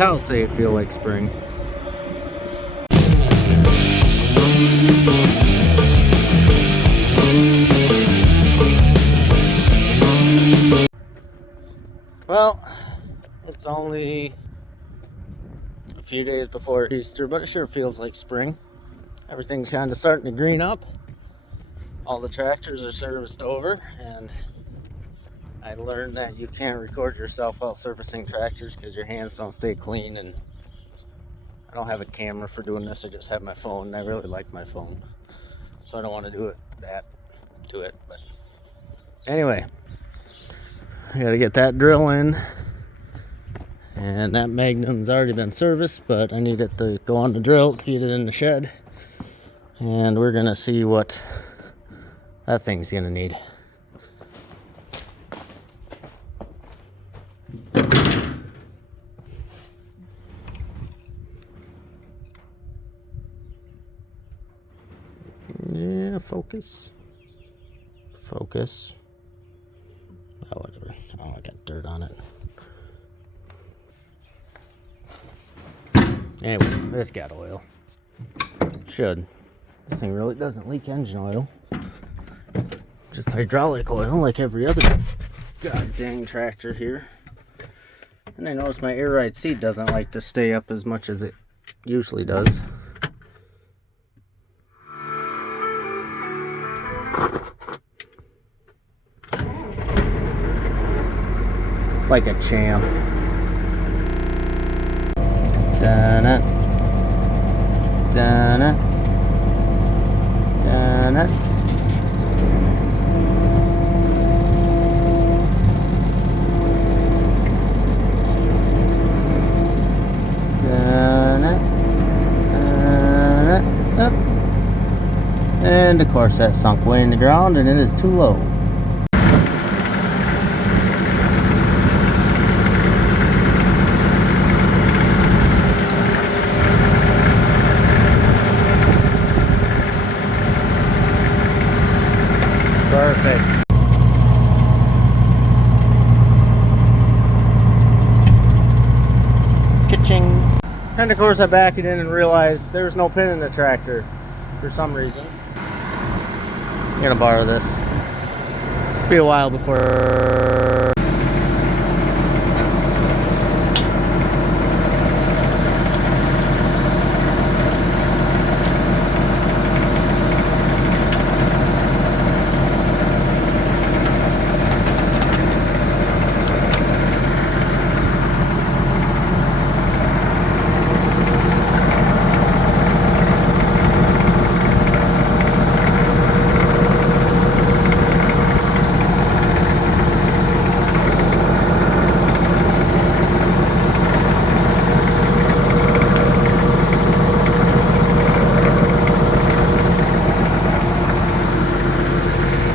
cows say it feel like spring. Well, it's only a few days before Easter, but it sure feels like spring. Everything's kind of starting to green up. All the tractors are serviced over, and I learned that you can't record yourself while servicing tractors because your hands don't stay clean, and I don't have a camera for doing this. I just have my phone, and I really like my phone, so I don't want to do it to it. But anyway, I gotta get that drill in, and that Magnum's already been serviced, but I need it to go on the drill to get it in the shed, and we're gonna see what that thing's gonna need. Yeah, focus. Oh, whatever. Oh, I got dirt on it. Anyway, this got oil. Should. This thing really doesn't leak engine oil. Just hydraulic oil like every other god dang tractor here. And I noticed my air ride seat doesn't like to stay up as much as it usually does. Like a champ. Da-na. Da-na. Da-na. Da-na. Da-na. Up. And of course that sunk way in the ground, and it is too low. Perfect. Kitching. And of course I backed it in and realized there was no pin in the tractor for some reason. I'm gonna borrow this. Be a while before.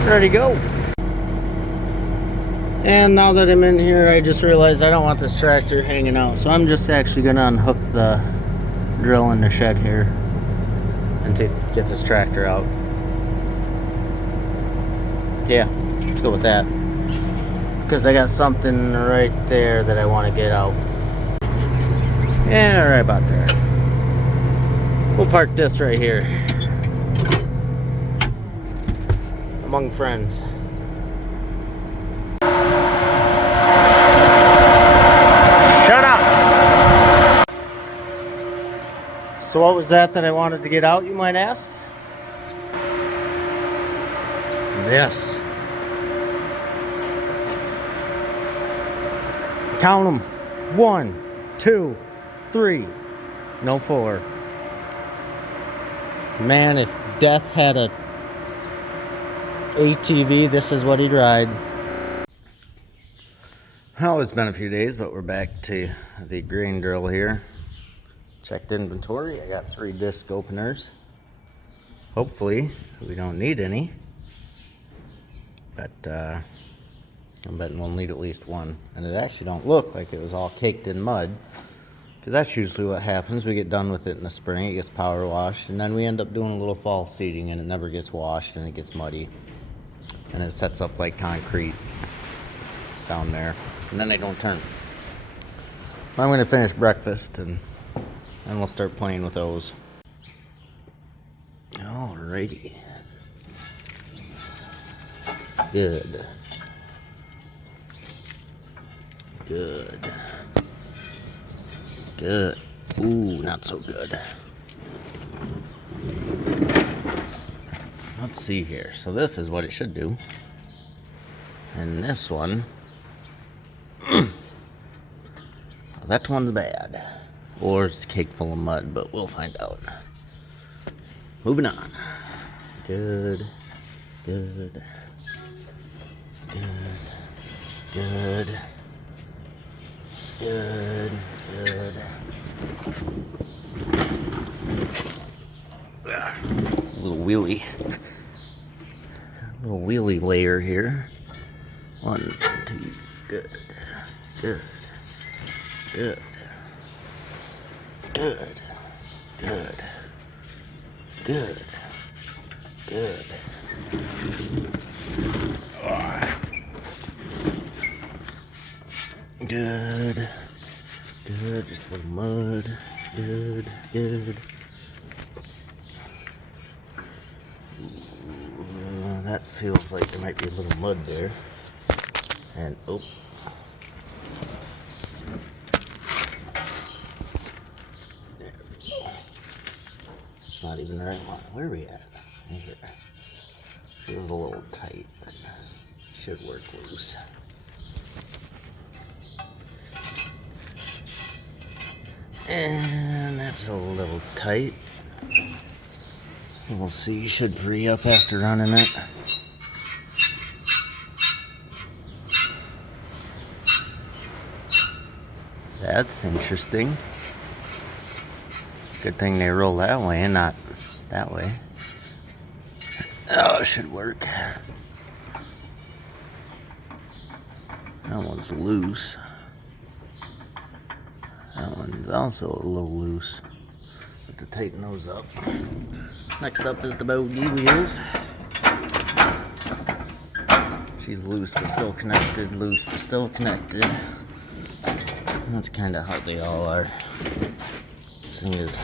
Ready to go. And now that I'm in here, I just realized I don't want this tractor hanging out, so I'm just actually gonna unhook the drill in the shed here and to get this tractor out. Yeah, let's go with that, because I got something right there that I want to get out. Yeah, right about there. We'll park this right here among friends. Shut up! So what was that I wanted to get out, you might ask? This. Count them. 1, 2, 3. No 4. Man, if Death had a ATV, this is what he'd ride. Well, it's been a few days, but we're back to the grain drill here. Checked inventory. I got 3 disc openers. Hopefully we don't need any, but I'm betting we'll need at least 1. And it actually don't look like it was all caked in mud, because that's usually what happens. We get done with it in the spring, it gets power washed, and then we end up doing a little fall seeding, and it never gets washed, and it gets muddy, and it sets up like concrete down there, and then they don't turn. I'm gonna finish breakfast and we'll start playing with those. Alrighty. Good. Good. Good. Ooh, not so good. Let's see here. So this is what it should do. And this one, that one's bad. Or it's a cake full of mud, but we'll find out. Moving on. Good. Good. Good. Good. Good. Good. Little wheelie layer here. 1, 2, good, good, good, good, good, good, good. Good, good, just a little mud. Good, good. That feels like there might be a little mud there. And oh, there we go. It's not even the right one. Where are we at? Right here. Feels a little tight, but should work loose. And that's a little tight. We'll see. Should free up after running it. That's interesting. Good thing they roll that way and not that way. Oh, it should work. That one's loose. That one's also a little loose. Have to tighten those up. Next up is the bogey wheels. She's loose but still connected, loose but still connected. That's kind of how they all are. This thing is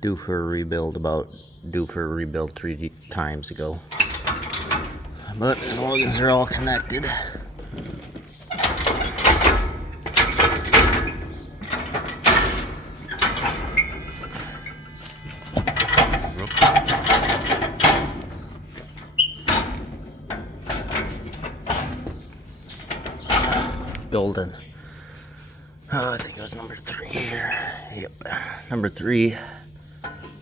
due for a rebuild, due for a rebuild 3 times ago. But as long as they're all connected. Golden. Oh, I think it was number 3 here. Yep, number 3.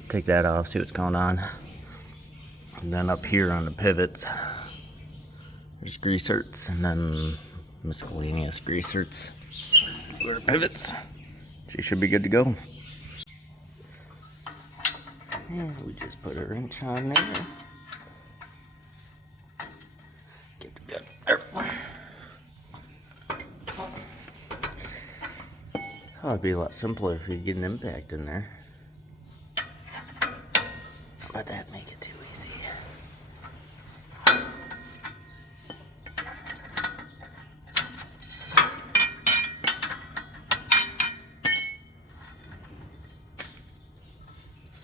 Take that off, see what's going on. And then up here on the pivots, there's greaserts, and then miscellaneous greaserts. Go to pivots. She should be good to go. And we just put a wrench on there. Get together. Oh, it'd be a lot simpler if you get an impact in there. But that'd make it too easy.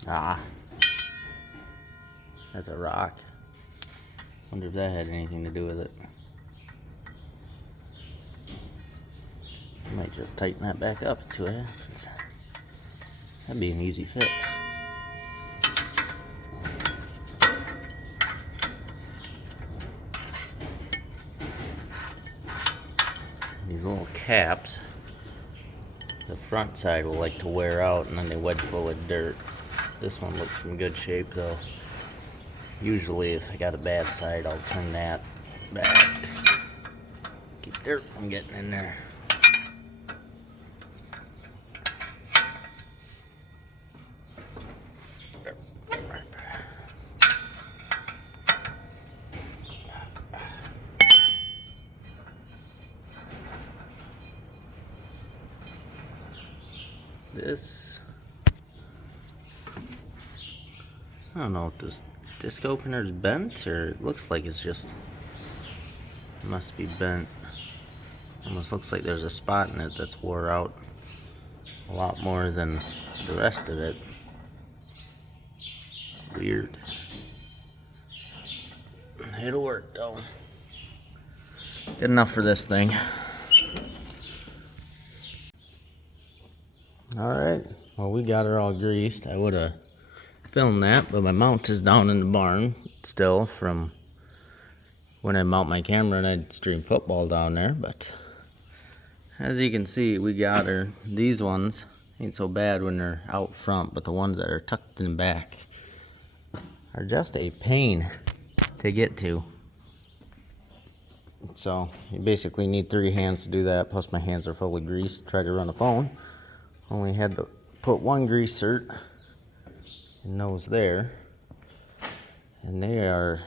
Ah. That's a rock. Wonder if that had anything to do with it. Might just tighten that back up and see what happens. That'd be an easy fix. These little caps, the front side will like to wear out and then they wedge full of dirt. This one looks in good shape though. Usually if I got a bad side, I'll turn that back. Keep dirt from getting in there. This, I don't know if this disc opener is bent or it looks like it's just, must be bent. Almost looks like there's a spot in it that's wore out a lot more than the rest of it. Weird. It'll work though. Good enough for this thing. Alright, well, we got her all greased. I would have filmed that, but my mount is down in the barn still from when I mount my camera and I'd stream football down there. But as you can see, we got her. These ones ain't so bad when they're out front, but the ones that are tucked in back are just a pain to get to. So you basically need 3 hands to do that, plus my hands are full of grease. Try to run a phone. Only had to put 1 grease cert in those there, and they are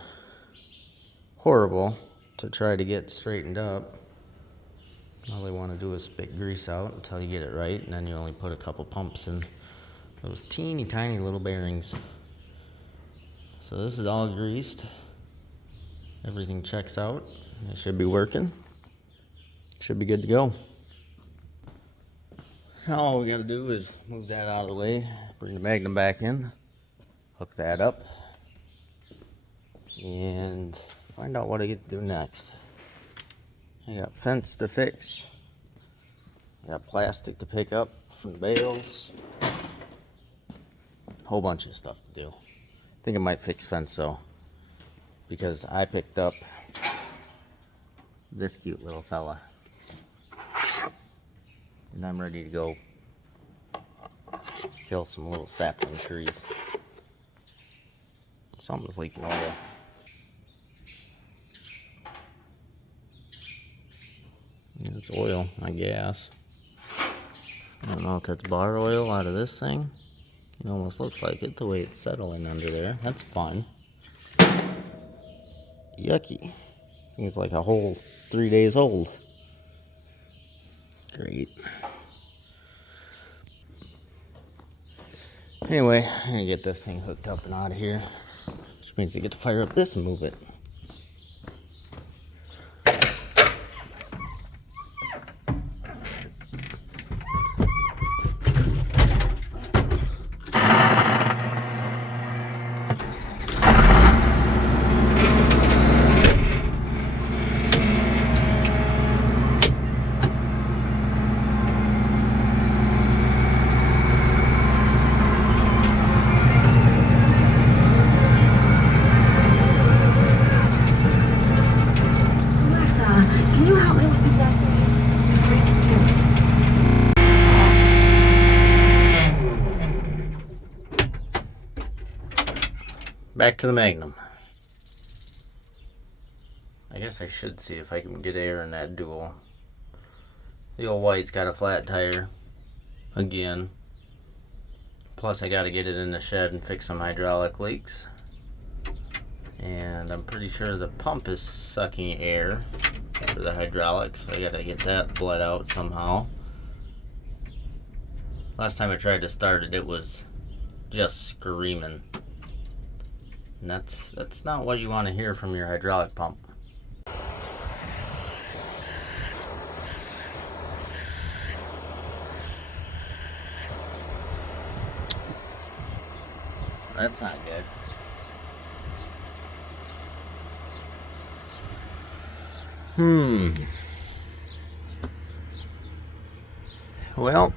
horrible to try to get straightened up. All they want to do is spit grease out until you get it right, and then you only put a couple pumps in those teeny tiny little bearings. So this is all greased. Everything checks out. It should be working. Should be good to go. Now all we gotta do is move that out of the way, bring the Magnum back in, hook that up, and find out what I get to do next. I got fence to fix, I got plastic to pick up from the bales, a whole bunch of stuff to do. I think I might fix fence though, because I picked up this cute little fella, and I'm ready to go kill some little sapling trees. Something's leaking oil. It's oil, I guess. I don't know if that's bar oil out of this thing. It almost looks like it, the way it's settling under there. That's fun. Yucky. I think it's like a whole 3 days old. Great. Anyway, I'm gonna get this thing hooked up and out of here, which means I get to fire up this and move it. Back to the Magnum. I guess I should see if I can get air in that dual. The old white's got a flat tire again. Plus I gotta get it in the shed and fix some hydraulic leaks. And I'm pretty sure the pump is sucking air for the hydraulics. So I gotta get that bled out somehow. Last time I tried to start it, it was just screaming. And that's not what you want to hear from your hydraulic pump. That's not good. Well,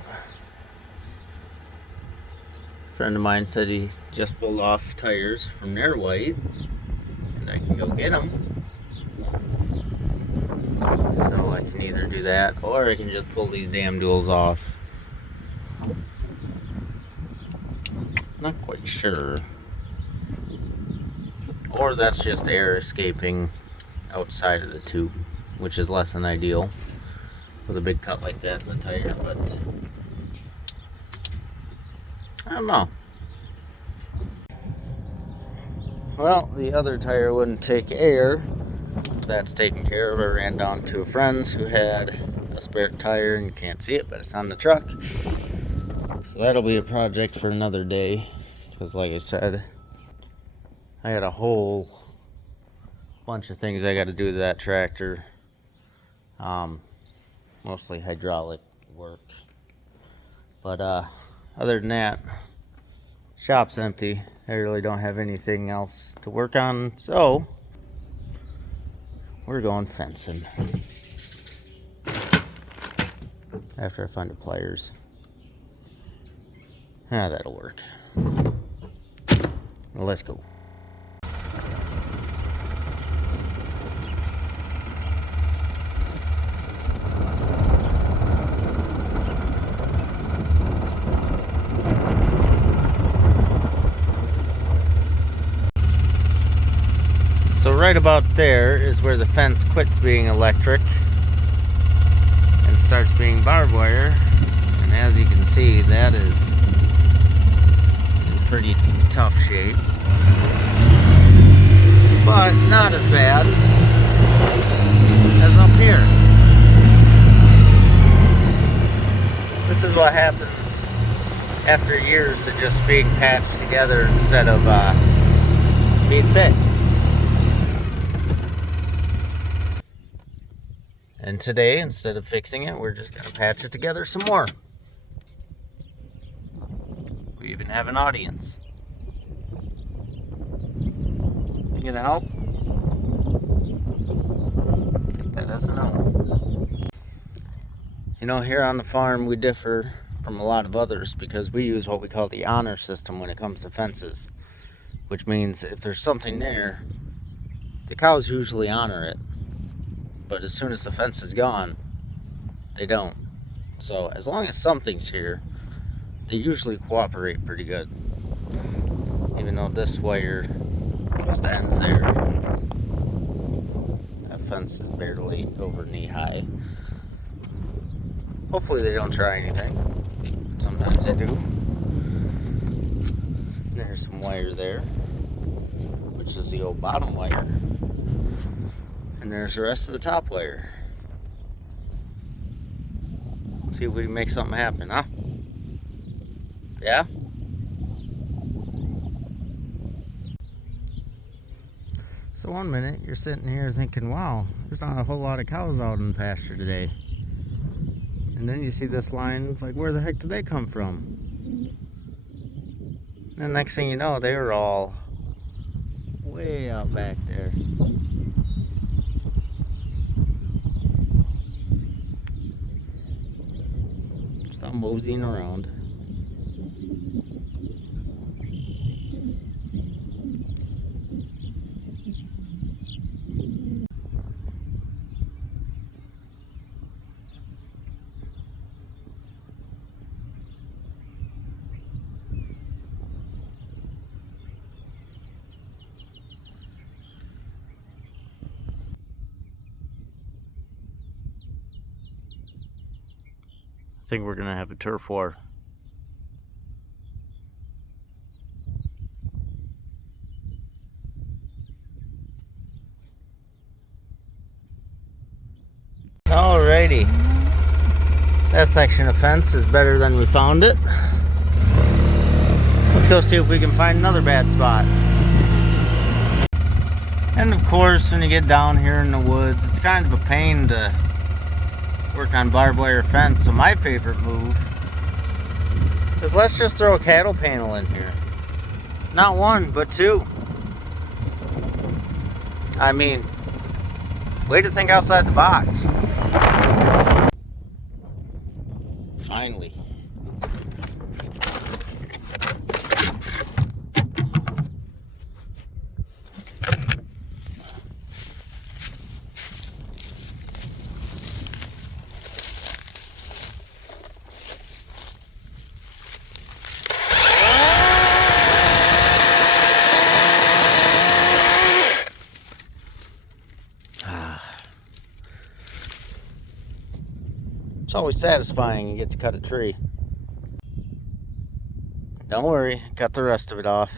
a friend of mine said he just pulled off tires from their white, and I can go get them. So I can either do that, or I can just pull these damn duals off. Not quite sure. Or that's just air escaping outside of the tube, which is less than ideal with a big cut like that in the tire, but I don't know. Well, the other tire wouldn't take air. That's taken care of. I ran down to a friend's who had a spare tire, and you can't see it, but it's on the truck. So that'll be a project for another day, because like I said, I had a whole bunch of things I got to do to that tractor. mostly hydraulic work. But other than that, shop's empty. I really don't have anything else to work on, so we're going fencing after I find the pliers. That'll work. Well, let's go. So right about there is where the fence quits being electric and starts being barbed wire. And as you can see, that is in pretty tough shape. But not as bad as up here. This is what happens after years of just being patched together instead of being fixed. And today, instead of fixing it, we're just going to patch it together some more. We even have an audience. You gonna help? Take that as a no. You know, here on the farm, we differ from a lot of others because we use what we call the honor system when it comes to fences. Which means if there's something there, the cows usually honor it. But as soon as the fence is gone, they don't. So as long as something's here, they usually cooperate pretty good. Even though this wire just ends there. That fence is barely over knee high. Hopefully they don't try anything. Sometimes they do. There's some wire there, which is the old bottom wire. And there's the rest of the top wire. Let's see if we can make something happen, huh? Yeah? So one minute you're sitting here thinking, wow, there's not a whole lot of cows out in the pasture today. And then you see this line, it's like, where the heck did they come from? And the next thing you know, they were all way out back there. Stop moseying around. I think we're gonna have a turf war. Alrighty. That section of fence is better than we found it. Let's go see if we can find another bad spot. And of course, when you get down here in the woods, it's kind of a pain to work on barbed wire fence. So my favorite move is let's just throw a cattle panel in here. Not one, but two. I mean, way to think outside the box. Finally. It's always satisfying you get to cut a tree. Don't worry, cut the rest of it off.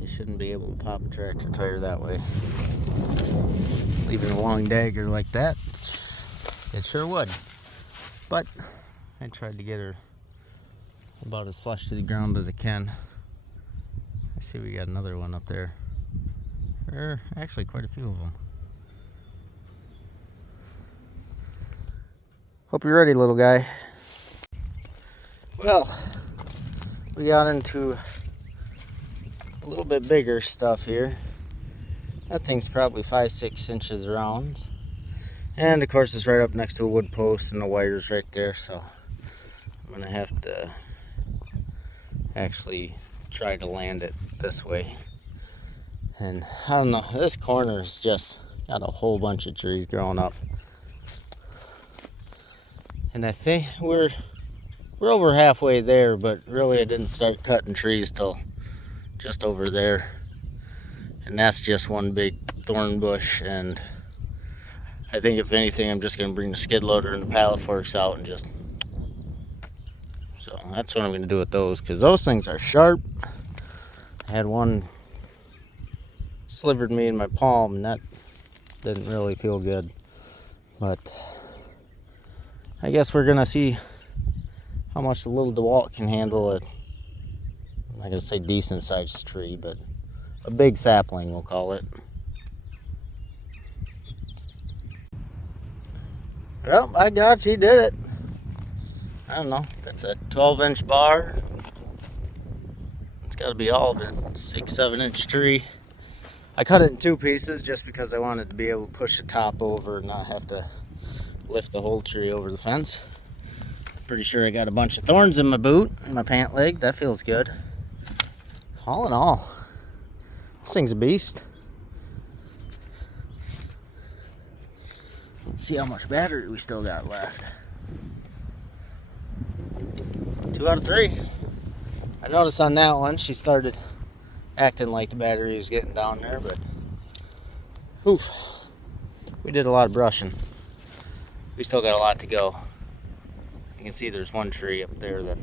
You shouldn't be able to pop a tractor tire that way. Leaving a long dagger like that, it sure would. But I tried to get her about as flush to the ground as I can. I see we got another one up there. Or actually quite a few of them. Hope you're ready, little guy. Well, we got into a little bit bigger stuff here. That thing's probably 5-6 inches around. And of course it's right up next to a wood post and the wire's right there, so I'm gonna have to actually try to land it this way. And I don't know, this corner's just got a whole bunch of trees growing up. And I think we're over halfway there, but really I didn't start cutting trees till just over there. And that's just one big thorn bush, and I think if anything I'm just going to bring the skid loader and the pallet forks out and just... So that's what I'm going to do with those, because those things are sharp. I had one slivered me in my palm, and that didn't really feel good. But I guess we're going to see how much the little DeWalt can handle it. I'm not going to say decent sized tree, but a big sapling, we'll call it. Well, by God, she did it. I don't know, that's a 12-inch bar. It's got to be all of it, 6-7 inch tree. I cut it in 2 pieces just because I wanted to be able to push the top over and not have to lift the whole tree over the fence. Pretty sure I got a bunch of thorns in my boot, in my pant leg. That feels good. All in all, this thing's a beast. Let's see how much battery we still got left. 2 out of 3. I noticed on that one she started acting like the battery was getting down there, but oof, we did a lot of brushing. We still got a lot to go. You can see there's one tree up there that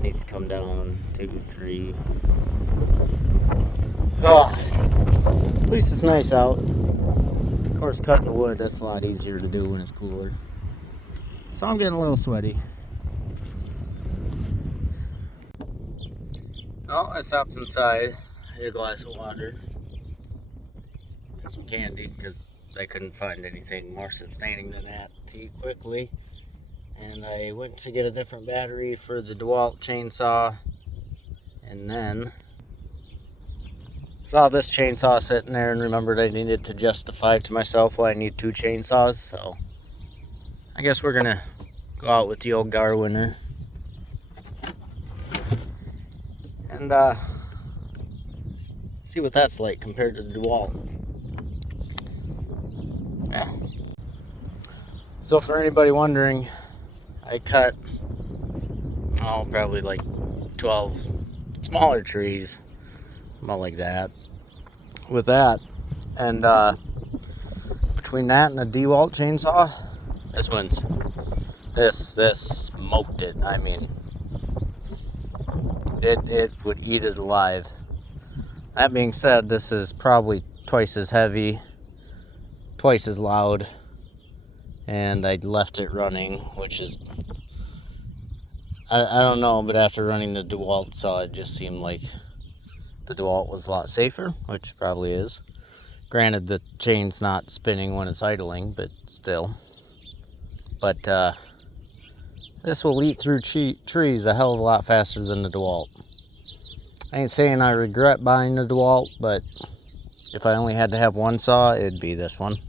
needs to come down. 2, 3. Oh, at least it's nice out. Of course, cutting the wood, that's a lot easier to do when it's cooler. So I'm getting a little sweaty. Oh, I stopped inside. I had a glass of water and some candy because I couldn't find anything more sustaining than that to eat quickly. And I went to get a different battery for the DeWalt chainsaw, and then saw this chainsaw sitting there and remembered I needed to justify to myself why I need 2 chainsaws. So I guess we're gonna go out with the old Garwiner and see what that's like compared to the DeWalt. Yeah. So for anybody wondering, I cut, probably like 12 smaller trees, about like that, with that, and between that and a DeWalt chainsaw, this smoked it. I mean, it would eat it alive. That being said, this is probably twice as heavy, twice as loud, and I left it running, which is, I don't know, but after running the DeWalt saw, it just seemed like the DeWalt was a lot safer, which probably is. Granted, the chain's not spinning when it's idling, but still. But this will eat through trees a hell of a lot faster than the DeWalt. I ain't saying I regret buying the DeWalt, but if I only had to have one saw, it'd be this one.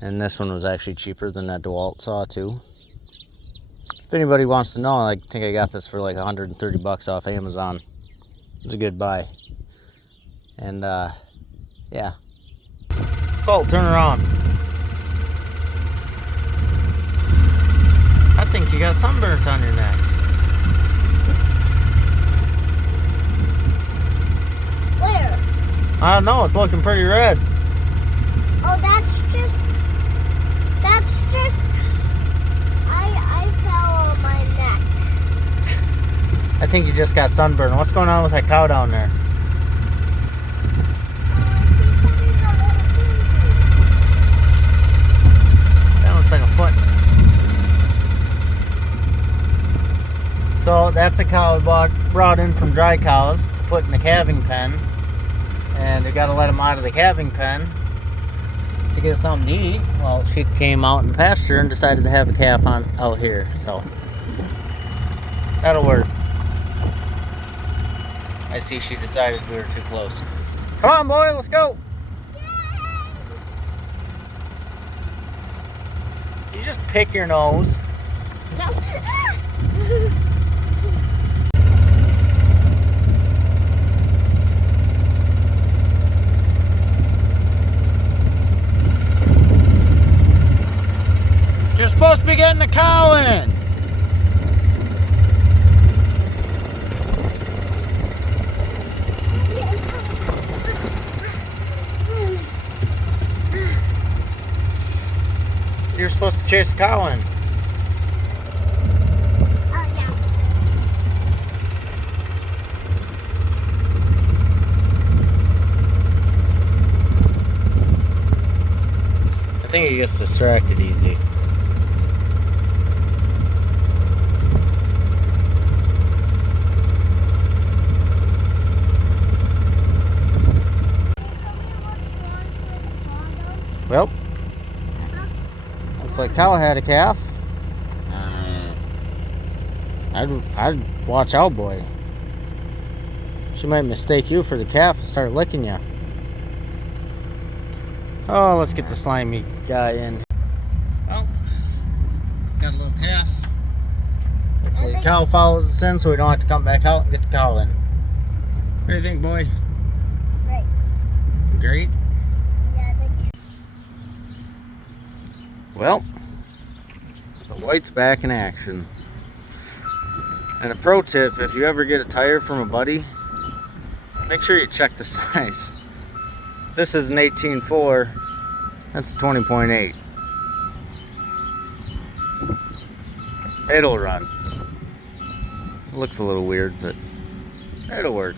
And this one was actually cheaper than that DeWalt saw too. If anybody wants to know, I think I got this for like 130 bucks off Amazon. It was a good buy. And yeah. Colt, turn her on. I think you got sunburns on your neck. Where? I don't know, it's looking pretty red. Oh, that's just, I fell on my neck. I think you just got sunburned. What's going on with that cow down there? She's having a little baby. That looks like a foot. So that's a cow brought in from dry cows to put in the calving pen. And you got to let them out of the calving pen. to get something to eat. Well, she came out in the pasture and decided to have a calf on out here, so that'll work. I see she decided we were too close. Come on, boy, let's go. You just pick your nose. You're supposed to be getting the cow in. You're supposed to chase the cow in. Oh, yeah. I think he gets distracted easy. Well, looks like cow had a calf. I'd watch out, boy. She might mistake you for the calf and start licking you. Oh, let's get the slimy guy in. Well, got a little calf. Hopefully the cow follows us in so we don't have to come back out and get the cow in. What do you think, boy? Right. Great? Yeah, thank you. Well, the white's back in action. And a pro tip, if you ever get a tire from a buddy, make sure you check the size. This is an 18.4, that's a 20.8. It'll run. It looks a little weird, but it'll work.